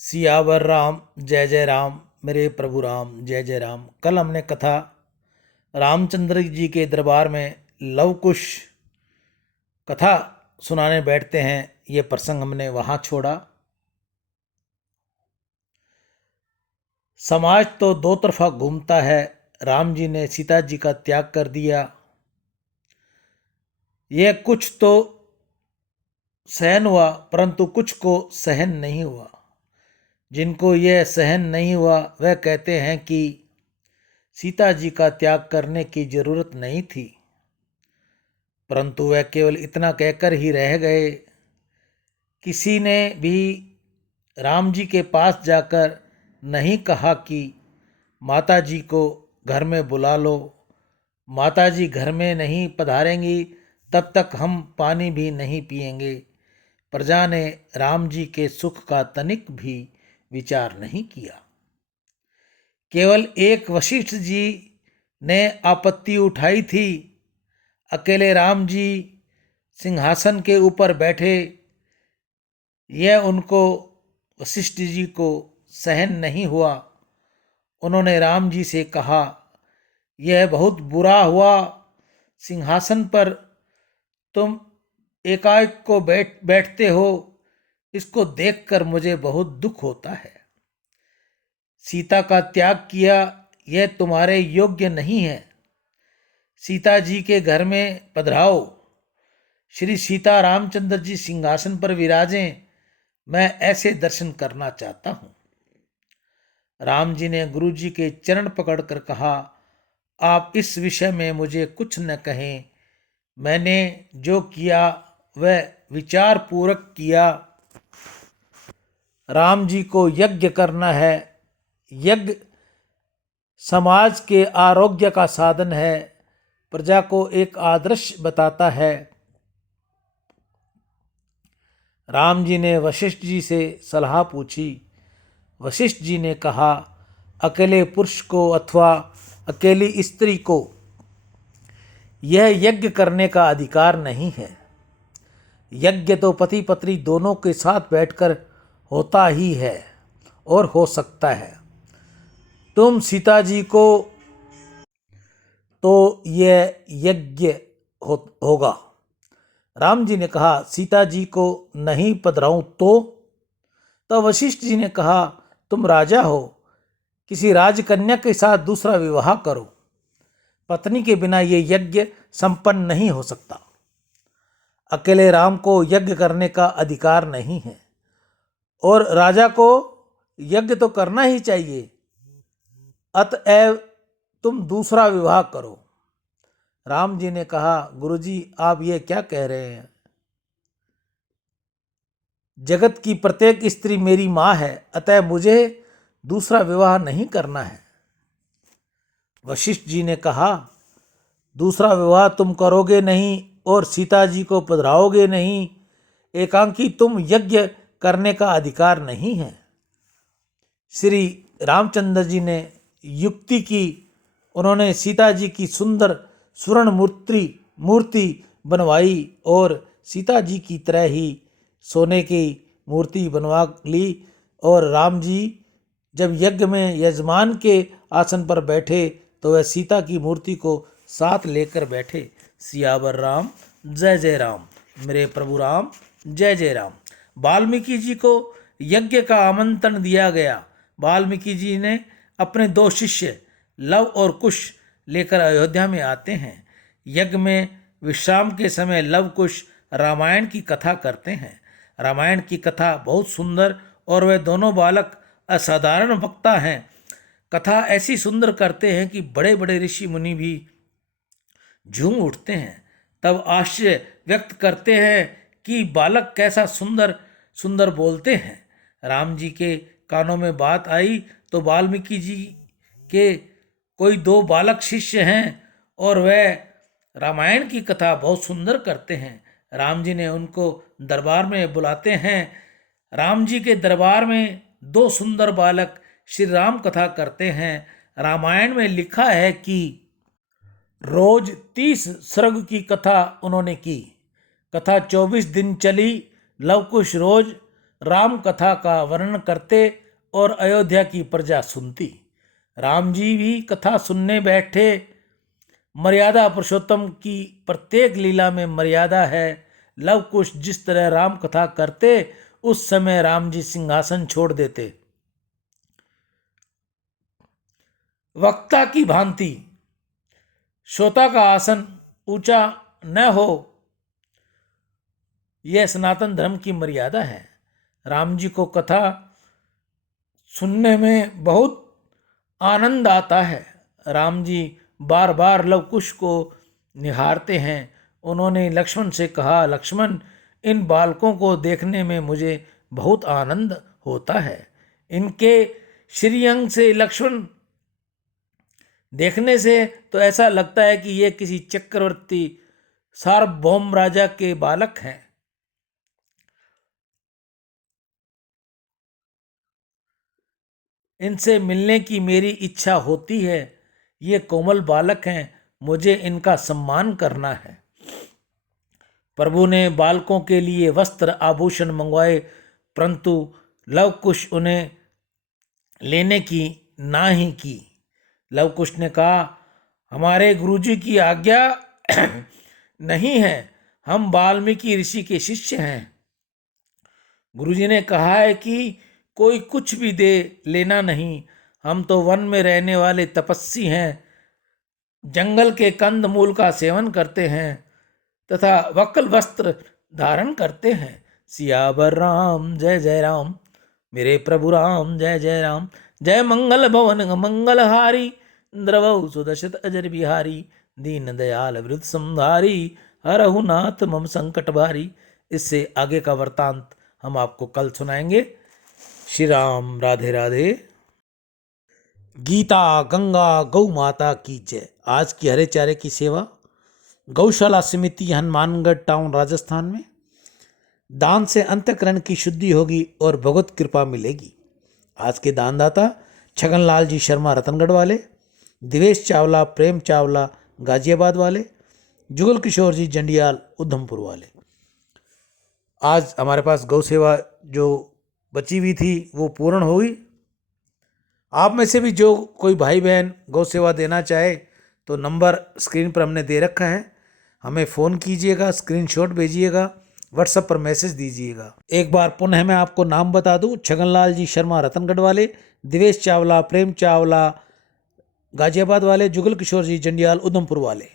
सियावर राम जय जय राम। मेरे प्रभु राम जय जय राम। कल हमने कथा रामचंद्र जी के दरबार में लव कुश कथा सुनाने बैठते हैं, ये प्रसंग हमने वहाँ छोड़ा। समाज तो दो तरफा घूमता है। राम जी ने सीता जी का त्याग कर दिया, यह कुछ तो सहन हुआ परंतु कुछ को सहन नहीं हुआ। जिनको यह सहन नहीं हुआ वह कहते हैं कि सीता जी का त्याग करने की जरूरत नहीं थी, परंतु वह केवल इतना कहकर ही रह गए। किसी ने भी राम जी के पास जाकर नहीं कहा कि माता जी को घर में बुला लो, माता जी घर में नहीं पधारेंगी तब तक हम पानी भी नहीं पिएंगे। प्रजा ने राम जी के सुख का तनिक भी विचार नहीं किया। केवल एक वशिष्ठ जी ने आपत्ति उठाई थी। अकेले राम जी सिंहासन के ऊपर बैठे, यह उनको वशिष्ठ जी को सहन नहीं हुआ। उन्होंने राम जी से कहा, यह बहुत बुरा हुआ, सिंहासन पर तुम एकाएक को बैठते हो, इसको देखकर मुझे बहुत दुख होता है। सीता का त्याग किया यह तुम्हारे योग्य नहीं है। सीता जी के घर में पधराओ, श्री सीता रामचंद्र जी सिंहासन पर विराजें, मैं ऐसे दर्शन करना चाहता हूँ। राम जी ने गुरु जी के चरण पकड़कर कहा, आप इस विषय में मुझे कुछ न कहें। मैंने जो किया वह विचार पूर्वक किया। राम जी को यज्ञ करना है। यज्ञ समाज के आरोग्य का साधन है, प्रजा को एक आदर्श बताता है। राम जी ने वशिष्ठ जी से सलाह पूछी। वशिष्ठ जी ने कहा, अकेले पुरुष को अथवा अकेली स्त्री को यह यज्ञ करने का अधिकार नहीं है। यज्ञ तो पति पत्नी दोनों के साथ बैठकर होता ही है और हो सकता है। तुम सीता जी को तो यह यज्ञ होगा। राम जी ने कहा, सीता जी को नहीं पधराऊं तो वशिष्ठ जी ने कहा, तुम राजा हो, किसी राजकन्या के साथ दूसरा विवाह करो। पत्नी के बिना ये यज्ञ संपन्न नहीं हो सकता। अकेले राम को यज्ञ करने का अधिकार नहीं है और राजा को यज्ञ तो करना ही चाहिए। अतएव तुम दूसरा विवाह करो। राम जी ने कहा, गुरुजी आप ये क्या कह रहे हैं? जगत की प्रत्येक स्त्री मेरी माँ है, अतः मुझे दूसरा विवाह नहीं करना है। वशिष्ठ जी ने कहा, दूसरा विवाह तुम करोगे नहीं और सीता जी को पधराओगे नहीं। एकांकी तुम यज्ञ करने का अधिकार नहीं है। श्री रामचंद्र जी ने युक्ति की। उन्होंने सीता जी की सुंदर स्वर्ण मूर्ति बनवाई और सीता जी की तरह ही सोने की मूर्ति बनवा ली। और राम जी जब यज्ञ में यजमान के आसन पर बैठे तो वह सीता की मूर्ति को साथ लेकर बैठे। सियावर राम जय जय राम। मेरे प्रभु राम जय जय राम। वाल्मीकि जी को यज्ञ का आमंत्रण दिया गया। वाल्मीकि जी ने अपने दो शिष्य लव और कुश लेकर अयोध्या में आते हैं। यज्ञ में विश्राम के समय लव कुश रामायण की कथा करते हैं। रामायण की कथा बहुत सुंदर और वे दोनों बालक असाधारण वक्ता हैं। कथा ऐसी सुंदर करते हैं कि बड़े बड़े ऋषि मुनि भी झूम उठते हैं। तब आश्चर्य व्यक्त करते हैं कि बालक कैसा सुंदर सुंदर बोलते हैं। राम जी के कानों में बात आई तो वाल्मीकि जी के कोई दो बालक शिष्य हैं और वह रामायण की कथा बहुत सुंदर करते हैं। राम जी ने उनको दरबार में बुलाते हैं। राम जी के दरबार में दो सुंदर बालक श्री राम कथा करते हैं। रामायण में लिखा है कि रोज 30 सर्ग की कथा उन्होंने की। कथा 24 दिन चली। लव कुश रोज राम कथा का वर्णन करते और अयोध्या की प्रजा सुनती। राम जी भी कथा सुनने बैठे। मर्यादा पुरुषोत्तम की प्रत्येक लीला में मर्यादा है। लव कुश जिस तरह राम कथा करते, उस समय राम जी सिंहासन छोड़ देते। वक्ता की भांति श्रोता का आसन ऊंचा न हो, यह सनातन धर्म की मर्यादा है। राम जी को कथा सुनने में बहुत आनंद आता है। राम जी बार बार लवकुश को निहारते हैं। उन्होंने लक्ष्मण से कहा, लक्ष्मण, इन बालकों को देखने में मुझे बहुत आनंद होता है। इनके श्रीअंग से लक्ष्मण देखने से तो ऐसा लगता है कि ये किसी चक्रवर्ती सार्वभौम राजा के बालक हैं। इनसे मिलने की मेरी इच्छा होती है। ये कोमल बालक हैं, मुझे इनका सम्मान करना है। प्रभु ने बालकों के लिए वस्त्र आभूषण मंगवाए, परंतु लवकुश उन्हें लेने की ना ही की। लवकुश ने कहा, हमारे गुरुजी की आज्ञा नहीं है, हम वाल्मीकि ऋषि के शिष्य हैं। गुरुजी ने कहा है कि कोई कुछ भी दे, लेना नहीं। हम तो वन में रहने वाले तपस्वी हैं, जंगल के कंद मूल का सेवन करते हैं तथा वक्ल वस्त्र धारण करते हैं। सियावर राम जय जय राम, मेरे प्रभु राम जय जय राम। जय मंगल भवन मंगलहारी, द्रवौ सुदशत अजर बिहारी। दीन दयाल वृद्ध संधारी, हरहु नाथ मम संकट भारी। इससे आगे का वृतांत हम आपको कल सुनाएंगे। श्री राम, राधे राधे। गीता गंगा गौ माता की जय। आज की हरे चारे की सेवा गौशाला समिति, हनुमानगढ़ टाउन, राजस्थान में। दान से अंतःकरण की शुद्धि होगी और भगवत कृपा मिलेगी। आज के दानदाता छगनलाल जी शर्मा रतनगढ़ वाले, दिवेश चावला प्रेम चावला गाजियाबाद वाले, जुगल किशोर जी जंडियाल उधमपुर वाले। आज हमारे पास गौ सेवा जो बची हुई थी वो पूर्ण हुई। आप में से भी जो कोई भाई बहन गौ सेवा देना चाहे तो नंबर स्क्रीन पर हमने दे रखा है, हमें फ़ोन कीजिएगा, स्क्रीनशॉट भेजिएगा, व्हाट्सएप पर मैसेज दीजिएगा। एक बार पुनः मैं आपको नाम बता दूं, छगनलाल जी शर्मा रतनगढ़ वाले, दिवेश चावला प्रेम चावला गाजियाबाद वाले, जुगल किशोर जी जंडियाल उधमपुर वाले।